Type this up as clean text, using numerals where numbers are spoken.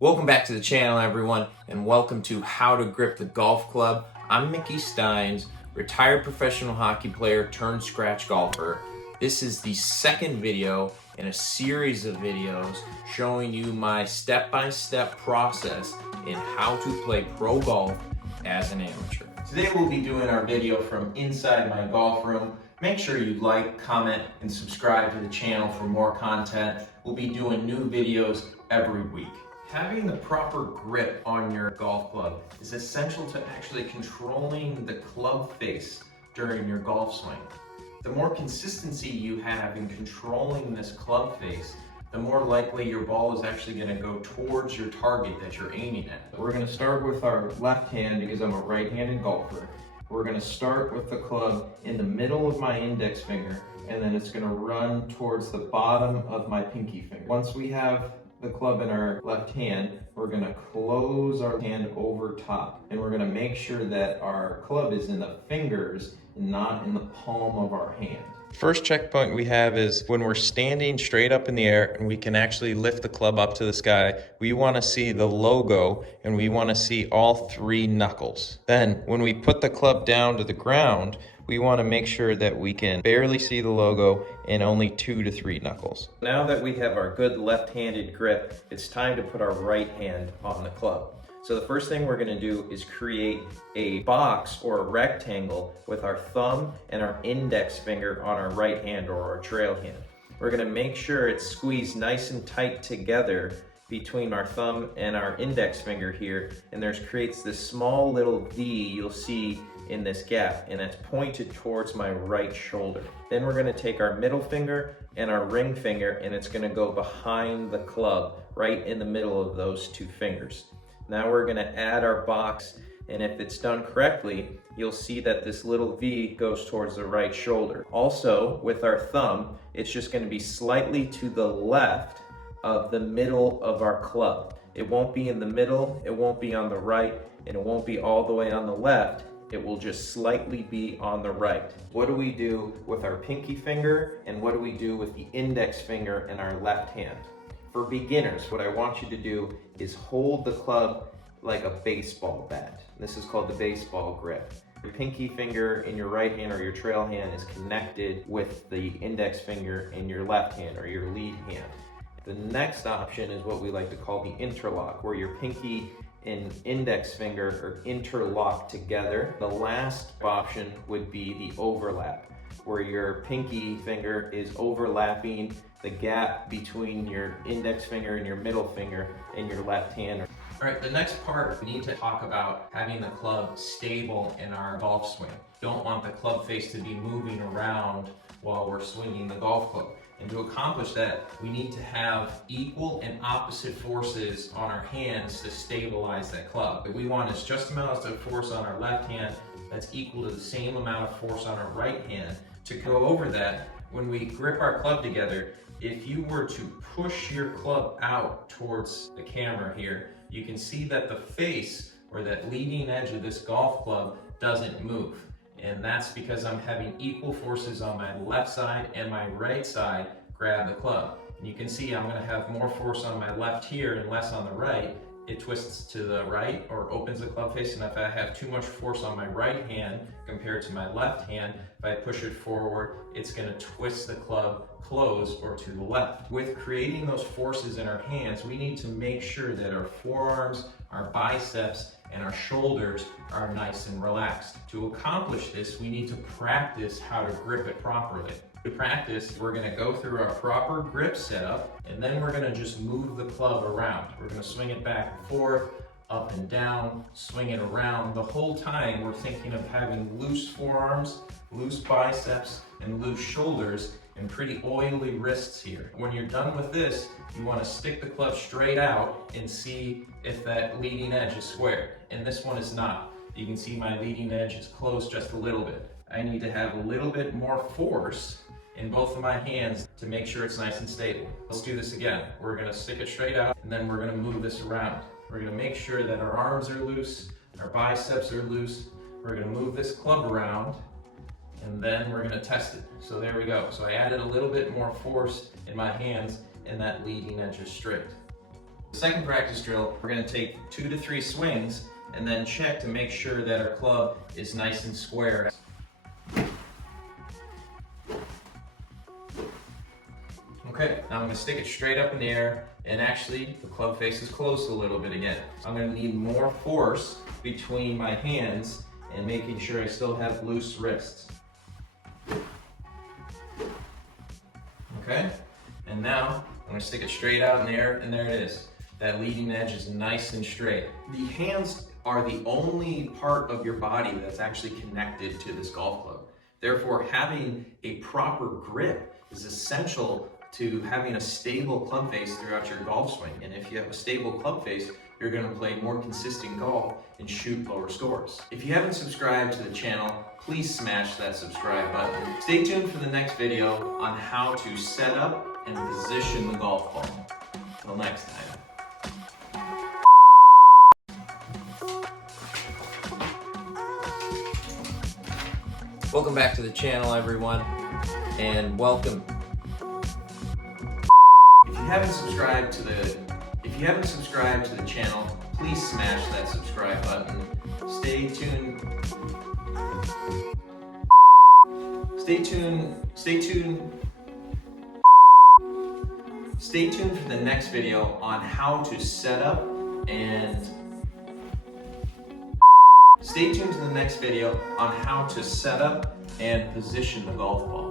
Welcome back to the channel, everyone, and welcome to How to Grip the Golf Club. I'm Mickey Steins, retired professional hockey player turned scratch golfer. This is the second video in a series of videos showing you my step-by-step process in how to play pro golf as an amateur. Today we'll be doing our video from inside my golf room. Make sure you like, comment, and subscribe to the channel for more content. We'll be doing new videos every week. Having the proper grip on your golf club is essential to actually controlling the club face during your golf swing. The more consistency you have in controlling this club face, the more likely your ball is actually going to go towards your target that you're aiming at. We're going to start with our left hand because I'm a right-handed golfer. We're going to start with the club in the middle of my index finger, and then it's going to run towards the bottom of my pinky finger. Once we have the club in our left hand, we're going to close our hand over top, and we're going to make sure that our club is in the fingers and not in the palm of our hand. First checkpoint we have is when we're standing straight up in the air and we can actually lift the club up to the sky, we want to see the logo and we want to see all three knuckles. Then when we put the club down to the ground, we want to make sure that we can barely see the logo and only 2 to 3 knuckles. Now that we have our good left-handed grip, it's time to put our right hand on the club. So the first thing we're going to do is create a box or a rectangle with our thumb and our index finger on our right hand or our trail hand. We're going to make sure it's squeezed nice and tight together between our thumb and our index finger here, and creates this small little V you'll see in this gap, and that's pointed towards my right shoulder. Then we're going to take our middle finger and our ring finger, and it's going to go behind the club right in the middle of those two fingers. Now we're going to add our box, and if it's done correctly, you'll see that this little V goes towards the right shoulder. Also, with our thumb, it's just going to be slightly to the left of the middle of our club. It won't be in the middle, it won't be on the right, and it won't be all the way on the left. It will just slightly be on the right. What do we do with our pinky finger, and what do we do with the index finger in our left hand? For beginners, what I want you to do is hold the club like a baseball bat. This is called the baseball grip. Your pinky finger in your right hand or your trail hand is connected with the index finger in your left hand or your lead hand. The next option is what we like to call the interlock, where your pinky and index finger are interlocked together. The last option would be the overlap, where your pinky finger is overlapping the gap between your index finger and your middle finger in your left hand. All right, the next part, we need to talk about having the club stable in our golf swing. Don't want the club face to be moving around while we're swinging the golf club. And to accomplish that, we need to have equal and opposite forces on our hands to stabilize that club. What we want is just amount of force on our left hand that's equal to the same amount of force on our right hand. To go over that, when we grip our club together, if you were to push your club out towards the camera here, you can see that the face or that leading edge of this golf club doesn't move. And that's because I'm having equal forces on my left side and my right side grab the club. And you can see I'm going to have more force on my left here and less on the right. It twists to the right or opens the club face, and if I have too much force on my right hand compared to my left hand, if I push it forward, it's going to twist the club close or to the left. With creating those forces in our hands, we need to make sure that our forearms, our biceps, and our shoulders are nice and relaxed. To accomplish this, we need to practice how to grip it properly. To practice, we're going to go through our proper grip setup, and then we're going to just move the club around. We're going to swing it back and forth, up and down, swing it around. The whole time we're thinking of having loose forearms, loose biceps, and loose shoulders, and pretty oily wrists here. When you're done with this, you want to stick the club straight out and see if that leading edge is square. And this one is not. You can see my leading edge is closed just a little bit. I need to have a little bit more force in both of my hands to make sure it's nice and stable. Let's do this again. We're going to stick it straight out, and then we're going to move this around. We're going to make sure that our arms are loose, our biceps are loose. We're going to move this club around, and then we're going to test it. So there we go. So I added a little bit more force in my hands, and that leading edge is straight. The second practice drill, we're going to take 2 to 3 swings and then check to make sure that our club is nice and square. Okay, now I'm going to stick it straight up in the air, and actually the club face is closed a little bit again. I'm going to need more force between my hands and making sure I still have loose wrists. Okay, and now I'm going to stick it straight out in the air, and there it is. That leading edge is nice and straight. The hands are the only part of your body that's actually connected to this golf club. Therefore, having a proper grip is essential to having a stable club face throughout your golf swing. And if you have a stable club face, you're going to play more consistent golf and shoot lower scores. If you haven't subscribed to the channel, please smash that subscribe button. Stay tuned for the next video on how to set up and position the golf ball. Until next time. Welcome back to the channel, everyone, and welcome. If you haven't subscribed to the channel, please smash that subscribe button. Stay tuned. Stay tuned for the next video on how to set up and position the golf ball.